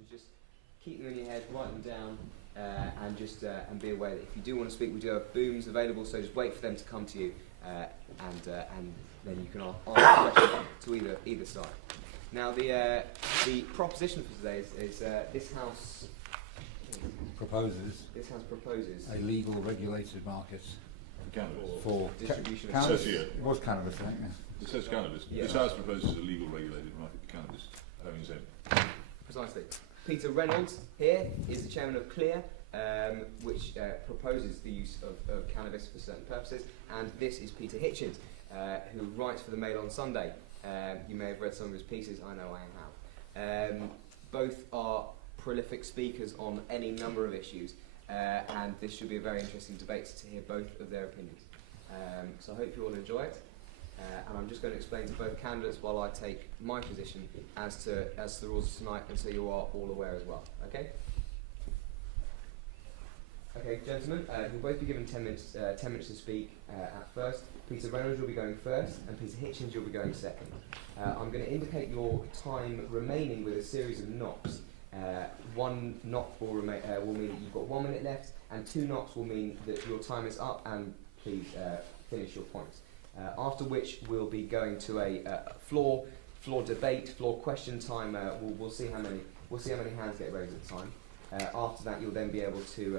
questions, just keep them in your head, write them down, and just and be aware that if you do want to speak, we do have booms available, so just wait for them to come to you, and then you can ask a question to either side. Now, the proposition for today is this House proposes a legal regulated market for distribution of cannabis. It was cannabis, I think. Yes. It says cannabis. Yeah. This House proposes a legal regulated market for cannabis having its own. Precisely. Peter Reynolds here is the chairman of CLEAR, which proposes the use of cannabis for certain purposes, and this is Peter Hitchens, who writes for the Mail on Sunday. You may have read some of his pieces. I know I have. Both are prolific speakers on any number of issues, and this should be a very interesting debate to hear both of their opinions. So I hope you all enjoy it. And I'm just going to explain to both candidates while I take my position as to the rules tonight, and so you are all aware as well. Okay? Okay, gentlemen, you'll both be given 10 minutes to speak at first. Peter Reynolds will be going first, and Peter Hitchens you'll be going second. I'm going to indicate your time remaining with a series of knocks. One knock will mean that you've got 1 minute left, and 2 knocks will mean that your time is up, and please finish your points. After which we'll be going to a floor debate, floor question time. We'll see how many hands get raised at the time. After that, you'll then be able to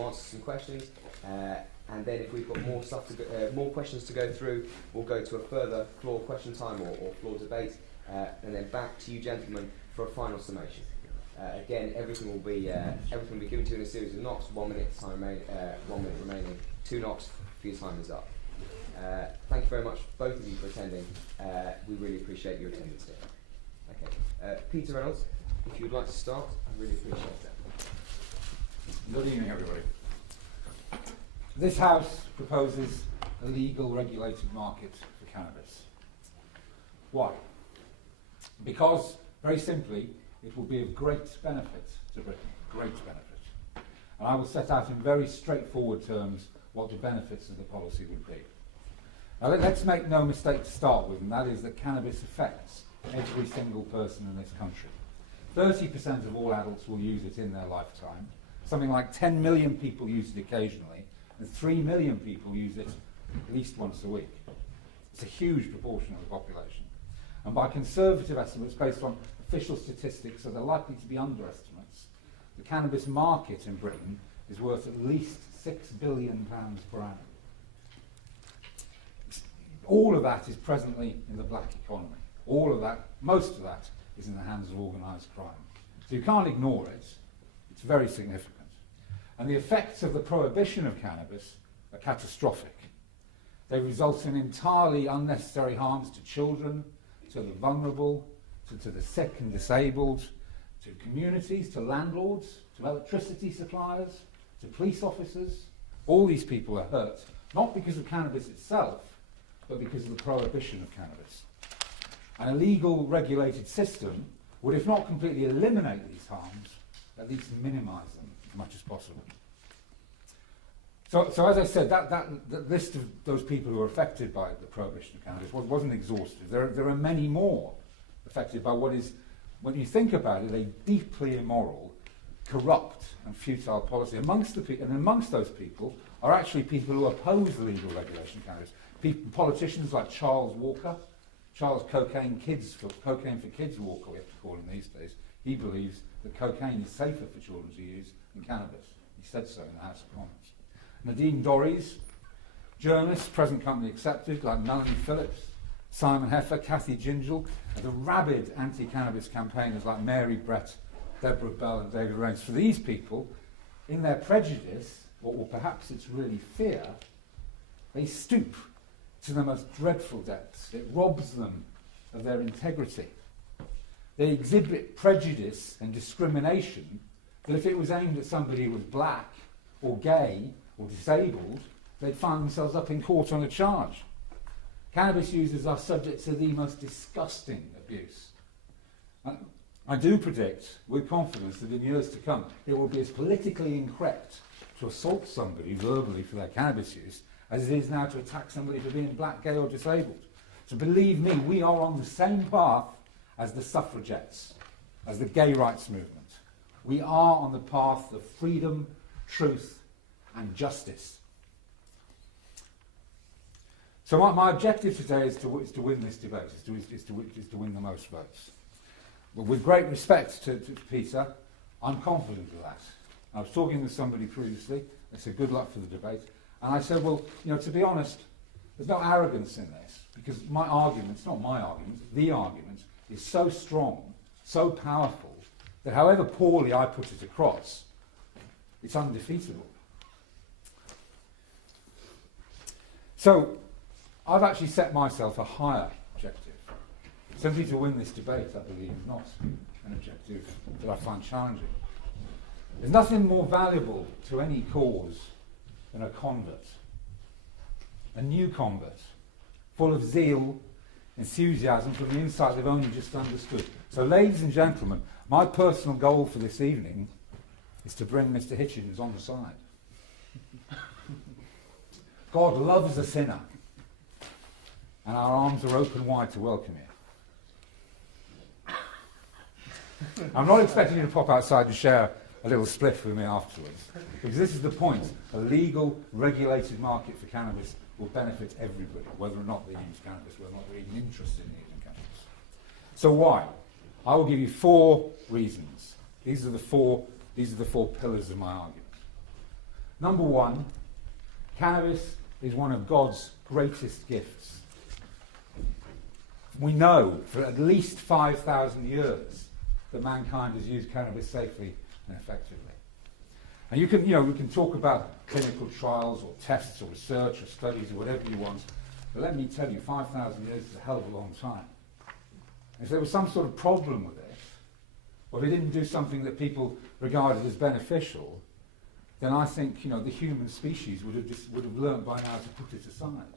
answer some questions, and then if we've got more questions to go through, we'll go to a further floor question time or floor debate, and then back to you, gentlemen, for a final summation. Again, everything will be given to you in a series of knocks. 1 minute time, 1 minute remaining. 2 knocks for your time is up. Thank you very much, both of you, for attending. We really appreciate your attendance here. Okay, Peter Reynolds, if you would like to start, I really appreciate that. Good evening, everybody. This House proposes a legal regulated market for cannabis. Why? Because, very simply, it will be of great benefit to Britain, great benefit. And I will set out in very straightforward terms what the benefits of the policy would be. Now let's make no mistake to start with, and that is that cannabis affects every single person in this country. 30% of all adults will use it in their lifetime. Something like 10 million people use it occasionally, and 3 million people use it at least once a week. It's a huge proportion of the population. And by conservative estimates based on official statistics, so they're likely to be underestimates, the cannabis market in Britain is worth at least £6 billion per annum. All of that is presently in the black economy. All of that, most of that, is in the hands of organised crime. So you can't ignore it. It's very significant. And the effects of the prohibition of cannabis are catastrophic. They result in entirely unnecessary harms to children, to the vulnerable, to the sick and disabled, to communities, to landlords, to electricity suppliers, to police officers. All these people are hurt, not because of cannabis itself, but because of the prohibition of cannabis. And a legal regulated system would, if not completely eliminate these harms, at least minimise them as much as possible. So as I said, that list of those people who are affected by the prohibition of cannabis wasn't exhaustive. There are many more affected by what is, when you think about it, a deeply immoral, corrupt and futile policy. Amongst those people are actually people who oppose the legal regulation of cannabis. Politicians like Charles Walker, Charles Cocaine for Kids Walker, we have to call him these days. He believes that cocaine is safer for children to use than cannabis. He said so in the House of Commons. Nadine Dorries, journalists, present company accepted, like Melanie Phillips, Simon Heffer, Kathy Gingell, and the rabid anti-cannabis campaigners like Mary Brett, Deborah Bell and David Reynolds. For these people, in their prejudice, or perhaps it's really fear, they stoop to the most dreadful depths. It robs them of their integrity. They exhibit prejudice and discrimination that if it was aimed at somebody who was black or gay or disabled, they'd find themselves up in court on a charge. Cannabis users are subject to the most disgusting abuse. I do predict, with confidence, that in years to come, it will be as politically incorrect to assault somebody verbally for their cannabis use as it is now to attack somebody for being black, gay or disabled. So believe me, we are on the same path as the suffragettes, as the gay rights movement. We are on the path of freedom, truth, and justice. So my objective today is to win this debate, is to win the most votes. But with great respect to Peter, I'm confident of that. I was talking with somebody previously, they said good luck for the debate, and I said, well, to be honest, there's no arrogance in this, because my argument, it's not my argument, the argument is so strong, so powerful, that however poorly I put it across, it's undefeatable. So, I've actually set myself a higher objective. Simply to win this debate, I believe, is not an objective that I find challenging. There's nothing more valuable to any cause than a convert. A new convert, full of zeal, enthusiasm from the insight they've only just understood. So, ladies and gentlemen, my personal goal for this evening is to bring Mr. Hitchens on the side. God loves a sinner, and our arms are open wide to welcome you. I'm not expecting you to pop outside and share a little spliff with me afterwards, because this is the point. A legal, regulated market for cannabis will benefit everybody, whether or not they use cannabis, whether or not they're even interested in using cannabis. So why? I will give you 4 reasons. These are the four pillars of my argument. Number 1, cannabis is one of God's greatest gifts. We know for at least 5,000 years that mankind has used cannabis safely and effectively. And we can talk about clinical trials or tests or research or studies or whatever you want, but let me tell you, 5,000 years is a hell of a long time. If there was some sort of problem with it, or they didn't do something that people regarded as beneficial, then I think the human species would have learned by now to put it aside.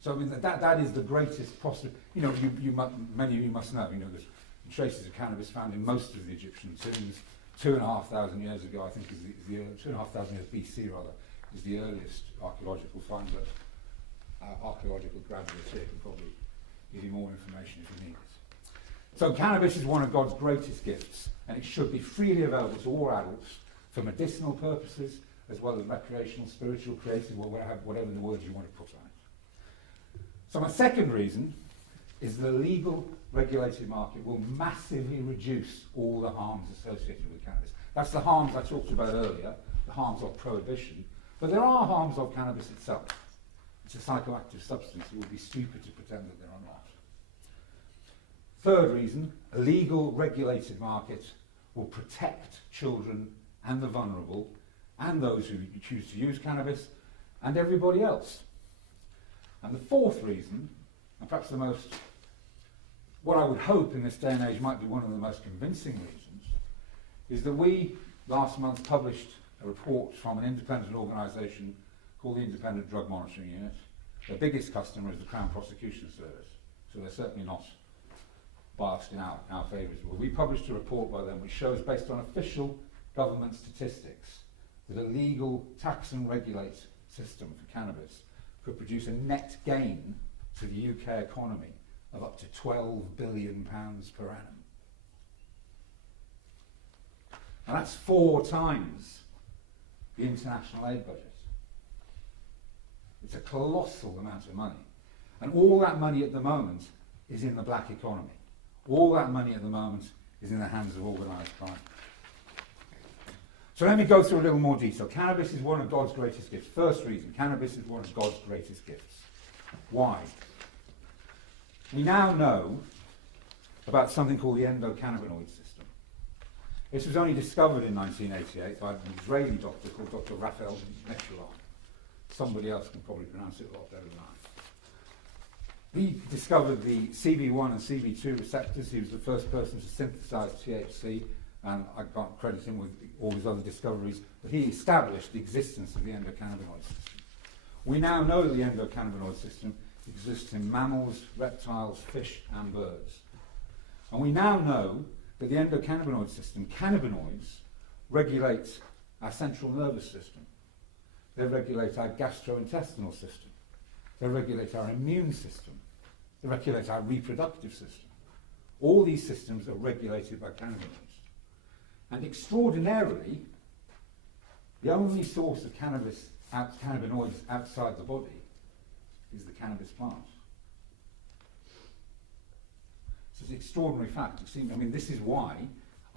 So I mean that is the greatest possible. Many of you must know. There's traces of cannabis found in most of the Egyptian tombs. 2,500 years ago, I think, is the 2,500 years BC rather, is the earliest archaeological find. But archaeological graduates here can probably give you more information if you need it. So cannabis is one of God's greatest gifts, and it should be freely available to all adults for medicinal purposes, as well as recreational, spiritual, creative, or whatever the words you want to put on it. So my second reason is the legal regulated market will massively reduce all the harms associated with cannabis. That's the harms I talked about earlier, the harms of prohibition, but there are harms of cannabis itself. It's a psychoactive substance. It would be stupid to pretend that there are not. Third reason, a legal regulated market will protect children and the vulnerable and those who choose to use cannabis and everybody else. And the fourth reason, and perhaps what I would hope in this day and age might be one of the most convincing reasons, is that we last month published a report from an independent organisation called the Independent Drug Monitoring Unit. Their biggest customer is the Crown Prosecution Service, so they're certainly not biased in our favour as well. We published a report by them which shows, based on official government statistics, that a legal tax and regulate system for cannabis could produce a net gain to the UK economy of up to £12 billion per annum. And that's 4 times the international aid budget. It's a colossal amount of money. And all that money at the moment is in the black economy. All that money at the moment is in the hands of organised crime. So let me go through a little more detail. Cannabis is one of God's greatest gifts. First reason, cannabis is one of God's greatest gifts. Why? We now know about something called the endocannabinoid system. This was only discovered in 1988 by an Israeli doctor called Dr. Raphael Mechoulam. Somebody else can probably pronounce it a lot better than I. He discovered the CB1 and CB2 receptors. He was the first person to synthesize THC, and I can't credit him with all his other discoveries, but he established the existence of the endocannabinoid system. We now know that the endocannabinoid system exists in mammals, reptiles, fish and birds. And we now know that the endocannabinoid system, cannabinoids, regulate our central nervous system. They regulate our gastrointestinal system. They regulate our immune system. They regulate our reproductive system. All these systems are regulated by cannabinoids. And extraordinarily, the only source of cannabinoids outside the body is the cannabis plant. So it's an extraordinary fact. This is why,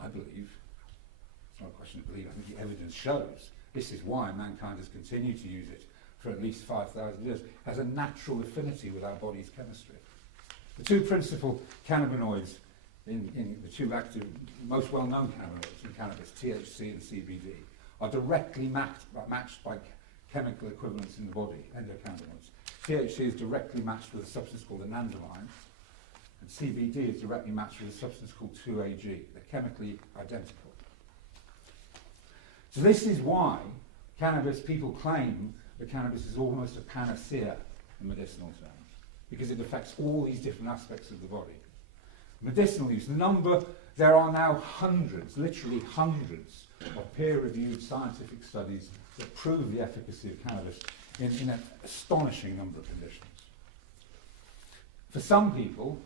I believe, it's not a question of belief, I think the evidence shows, this is why mankind has continued to use it for at least 5,000 years, has a natural affinity with our body's chemistry. The two principal cannabinoids in the two active, most well-known cannabinoids in cannabis, THC and CBD, are directly matched by chemical equivalents in the body, endocannabinoids. THC is directly matched with a substance called anandamide, and CBD is directly matched with a substance called 2-AG. They're chemically identical. So this is why people claim that cannabis is almost a panacea in medicinal terms, because it affects all these different aspects of the body. Medicinal use, there are now hundreds, literally hundreds, of peer-reviewed scientific studies that prove the efficacy of cannabis in an astonishing number of conditions. For some people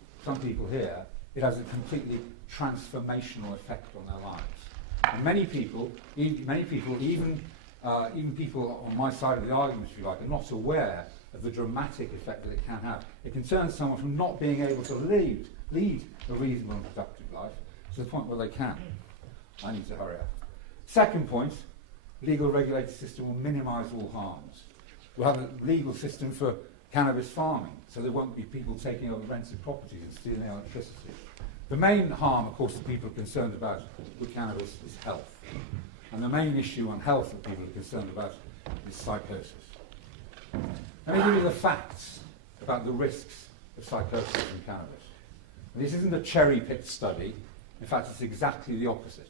here, it has a completely transformational effect on their lives. And many people, even people on my side of the argument, if you like, are not aware of the dramatic effect that it can have. It can turn someone from not being able to lead a reasonable and productive life to the point where they can. I need to hurry up. Second point, legal regulated system will minimise all harms. We'll have a legal system for cannabis farming, so there won't be people taking over rented properties and stealing electricity. The main harm, of course, that people are concerned about with cannabis is health. And the main issue on health that people are concerned about is psychosis. Let me give you the facts about the risks of psychosis in cannabis. And this isn't a cherry-picked study. In fact, it's exactly the opposite.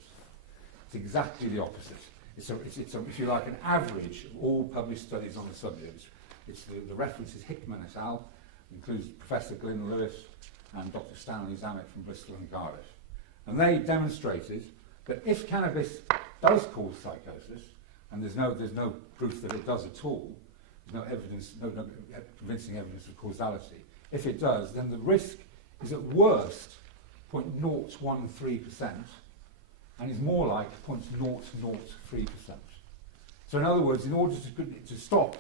It's exactly the opposite. It's if you like, an average of all published studies on the subject. The reference is Hickman et al., includes Professor Glyn Lewis and Dr. Stanley Zammit from Bristol and Cardiff. And they demonstrated that if cannabis does cause psychosis, and there's no proof that it does at all, there's no evidence, no convincing evidence of causality. If it does, then the risk is at worst 0.013%, and is more like 0.003%. So in other words, in order to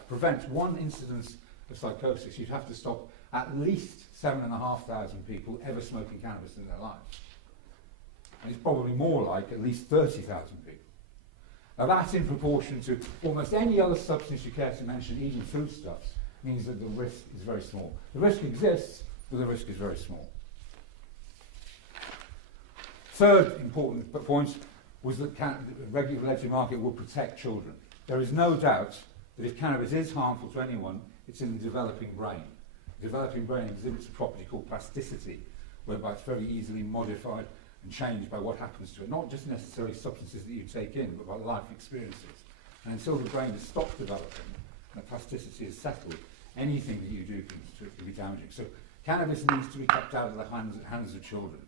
prevent one incidence of psychosis, you'd have to stop at least 7,500 people ever smoking cannabis in their lives. And it's probably more like at least 30,000 people. Now that, in proportion to almost any other substance you care to mention, even foodstuffs, means that the risk is very small. The risk exists, but the risk is very small. Third important point was that the regulated market will protect children. There is no doubt that if cannabis is harmful to anyone, it's in the developing brain. The developing brain exhibits a property called plasticity, whereby it's very easily modified and changed by what happens to it. Not just necessarily substances that you take in, but by life experiences. And until the brain has stopped developing, and plasticity is settled, anything that you do can be damaging. So cannabis needs to be kept out of the hands of children.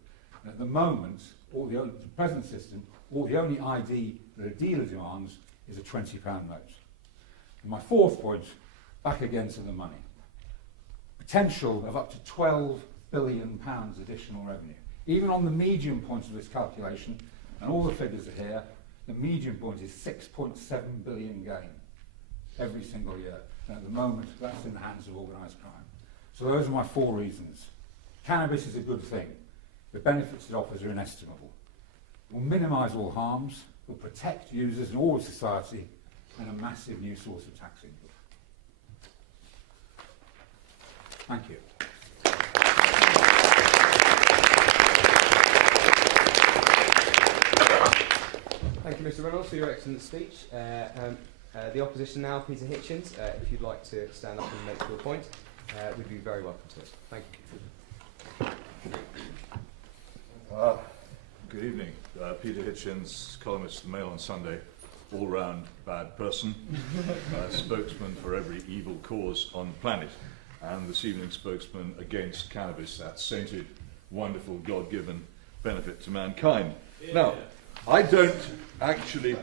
And at the moment, the present system, the only ID that a dealer demands is a £20 note. And my fourth point, back again to the money. Potential of up to £12 billion additional revenue. Even on the median point of this calculation, and all the figures are here, the median point is 6.7 billion gain every single year. And at the moment, that's in the hands of organised crime. So those are my four reasons. Cannabis is a good thing. The benefits it offers are inestimable. It will minimise all harms, will protect users in all of society, and a massive new source of tax income. Thank you. Thank you, Mr. Reynolds, for your excellent speech. The opposition now, Peter Hitchens, if you'd like to stand up and make your point, we'd be very welcome to it. Thank you. Good evening. Peter Hitchens, columnist of the Mail on Sunday, all-round bad person, spokesman for every evil cause on the planet, and this evening spokesman against cannabis, that sainted, wonderful, God-given benefit to mankind. Now, I don't actually